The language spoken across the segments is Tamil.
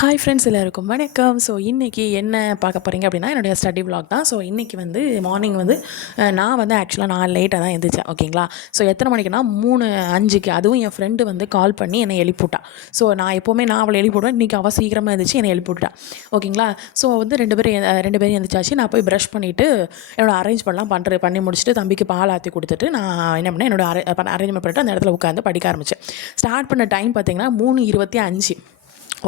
ஹாய் ஃப்ரெண்ட்ஸ், எல்லாருக்கும் வணக்கம். ஸோ இன்றைக்கி என்ன பார்க்க போகிறீங்க அப்படின்னா, என்னுடைய ஸ்டடி vlog தான். ஸோ இன்றைக்கி வந்து மார்னிங் வந்து நான் வந்து ஆக்சுவலாக நான் லேட்டாக தான் எழுந்திரிச்சேன். ஓகேங்களா? ஸோ எத்தனை மணிக்குன்னா 3:05க்கு அதுவும் என் ஃப்ரெண்டு வந்து கால் பண்ணி என்னை எழுப்பிவிட்டா. ஸோ நான் எப்போவுமே நான் அவளை எழுப்பிவிடுவேன். இன்றைக்கி அவள் சீக்கிரமாக எழுந்திரிச்சு என்னை எழுப்பிவிட்டா. ஓகேங்களா? ஸோ வந்து ரெண்டு பேரும் எழுந்திரிச்சாச்சு. நான் போய் ப்ரஷ் பண்ணிவிட்டு என்னோடய அரேஞ்ச்மெண்ட்லாம் பண்ணி முடிச்சுட்டு தம்பிக்கு பால் ஆற்றி கொடுத்துட்டு நான் என்ன பண்ணேன், அரேஞ்ச்மெண்ட் பண்ணிட்டு அந்த இடத்துல உட்காந்து படிக்க ஆரம்பித்தேன். ஸ்டார்ட் பண்ண டைம் பார்த்திங்கன்னா 3:25.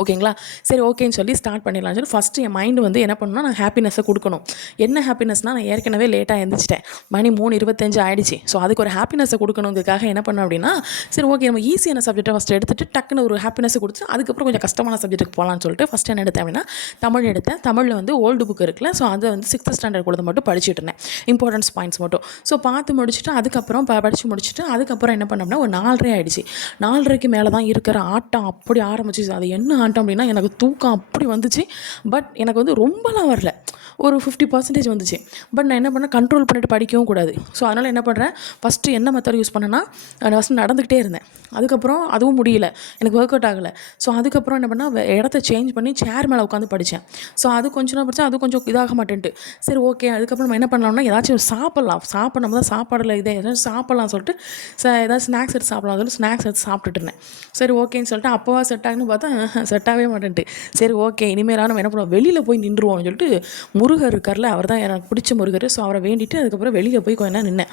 ஓகேங்களா? சரி, ஓகேன்னு சொல்லி ஸ்டார்ட் பண்ணிடலாம்னு சொல்லி ஃபஸ்ட்டு என் மைண்டு வந்து என்ன பண்ணணும்னா, நான் ஹாப்பினஸை கொடுக்கணும். என்ன ஹாப்பினஸ்னால், நான் ஏற்கனவே லேட்டாக எழுந்திரிச்சிட்டேன். மணி 3:25 ஆகிடுச்சு. ஸோ அதுக்கு ஒரு ஹாப்பினஸை கொடுக்கணுங்கிறதுக்காக என்ன பண்ணேன் அப்படின்னா, சரி ஓகே நம்ம ஈஸியான சப்ஜெக்ட்டை ஃபஸ்ட்டு எடுத்துகிட்டு டக்குன்னு ஒரு ஹாப்பினஸை கொடுத்து அதுக்கப்புறம் கொஞ்சம் கஷ்டமான சப்ஜெக்ட்டுக்கு போகலான்னு சொல்லிட்டு ஃபஸ்ட்டு என்ன எடுத்தேன் அப்படின்னா, தமிழ் எடுத்தேன். தமிழில் வந்து ஓல்டு புக் இருக்குல்ல, ஸோ அதை வந்து 6th ஸ்டாண்டர்ட் கூட மட்டும் படிச்சுட்டு இருந்தேன். இம்பார்ட்டன்ஸ் பாயிண்ட்ஸ் மட்டும். ஸோ பார்த்து முடிச்சுட்டு அதுக்கப்புறம் படித்து முடிச்சுட்டு அதுக்கப்புறம் என்ன பண்ணோம்னா, ஒரு 4:30 ஆகிடுச்சு. 4:30க்கு மேலே தான் இருக்கிற ஆட்டம் அப்படி ஆரம்பிச்சிச்சு. அது என்ன ஆட்டம் அப்படின்னா, எனக்கு தூக்கம் அப்படி வந்துச்சு. பட் எனக்கு வந்து ரொம்பலாம் வரல, ஒரு 50% வந்துச்சு. பட் நான் என்ன பண்ணேன், கண்ட்ரோல் பண்ணிவிட்டு படிக்கவும் கூடாது. ஸோ அதனால் என்ன பண்ணுறேன், ஃபஸ்ட்டு என்ன மெத்தட் யூஸ் பண்ணேன்னா, நான் ஃபஸ்ட்டு நடந்துக்கிட்டே இருந்தேன். அதுக்கப்புறம் அதுவும் முடியல, எனக்கு ஒர்க் அவுட் ஆகலை. ஸோ அதுக்கப்புறம் என்ன பண்ணால், இடத்த சேஞ்ச் பண்ணி சேர் மேலே உட்காந்து படித்தேன். ஸோ அது கொஞ்சம் நான் படித்தேன், அது கொஞ்சம் இதாக மாட்டேன்ட்டு. சரி ஓகே, அதுக்கப்புறம் நம்ம என்ன பண்ணலாம்னா, ஏதாச்சும் சாப்பிட்லாம் நம்ம தான் சாப்பாடில் இதே ஏதாச்சும் சாப்பிட்லாம் சொல்லிட்டு ஏதாவது ஸ்நாக்ஸ் எடுத்து சாப்பிட்லாம் சொல்லிட்டு ஸ்நாக்ஸ் எடுத்து சாப்பிட்டுட்டு இருந்தேன். சரி ஓகேன்னு சொல்லிட்டு அப்போவா செட் ஆகுன்னு பார்த்தா செட் ஆகவே மாட்டேன்ட்டு. சரி ஓகே, இனிமேலாம் நம்ம என்ன பண்ணுவோம், வெளியில் போய் நின்றுவோம்னு சொல்லிட்டு முருகர் இருக்கார்ல, அவர் தான் எனக்கு பிடிச்ச முருகர். ஸோ அவரை வேண்டிட்டு அதுக்கப்புறம் வெளியில் போய் கொஞ்ச நேரம் நின்னேன்.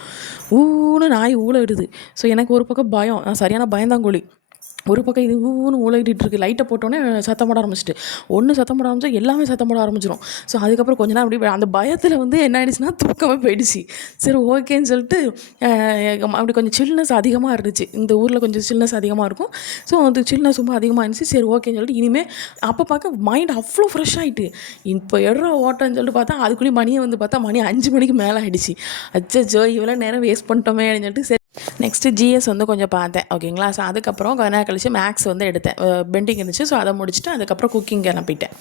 ஊன்னு நாய் ஊழ விடுது. ஸோ எனக்கு ஒரு பக்கம் பயம், நான் சரியான பயந்தாங்கோலி. ஒரு பக்கம் இது ஊன்னு ஊழையிட்டு இருக்கு. லைட்டை போட்டோன்னே சத்தம் போட ஆரம்பிச்சிட்டு, ஒன்று சத்தம் போட ஆரம்பிச்சா எல்லாமே சத்தம் போட ஆரம்பிச்சிடும். ஸோ அதுக்கப்புறம் கொஞ்ச நேரம் அப்படி அந்த பயத்தில் வந்து என்ன ஆயிடுச்சுன்னா, தூக்கமே போயிடுச்சு. சரி ஓகேன்னு சொல்லிட்டு அப்படி கொஞ்சம் சில்னஸ் அதிகமாக இருந்துச்சு. இந்த ஊரில் கொஞ்சம் சில்னஸ் அதிகமாக இருக்கும். ஸோ அந்த சில்னஸ் ரொம்ப அதிகமாக இருந்துச்சு. சரி ஓகேன்னு சொல்லிட்டு இனிமேல் அப்போ பார்க்க மைண்ட் அவ்வளோ ஃப்ரெஷ் ஆகிட்டு, இப்போ எடுறா ஓட்டன்னு சொல்லிட்டு பார்த்தா அதுக்குள்ளேயே மணியை வந்து பார்த்தா மணி 5 மணிக்கு மேலே ஆகிடுச்சு. அச்சோ இவ்வளோ நேரம் வேஸ்ட் பண்ணிட்டோமே அப்படின்னு சொல்லிட்டு நெக்ஸ்ட்டு ஜிஎஸ் வந்து கொஞ்சம் பார்த்தேன். ஓகேங்களா? ஸோ அதுக்கப்புறம் கொஞ்ச நேரம் கழிச்சு மேக்ஸ் வந்து எடுத்தேன். பெண்டிங் இருந்துச்சு. ஸோ அதை முடிச்சுட்டு அதுக்கப்புறம் குக்கிங் கிளம்பிட்டேன்.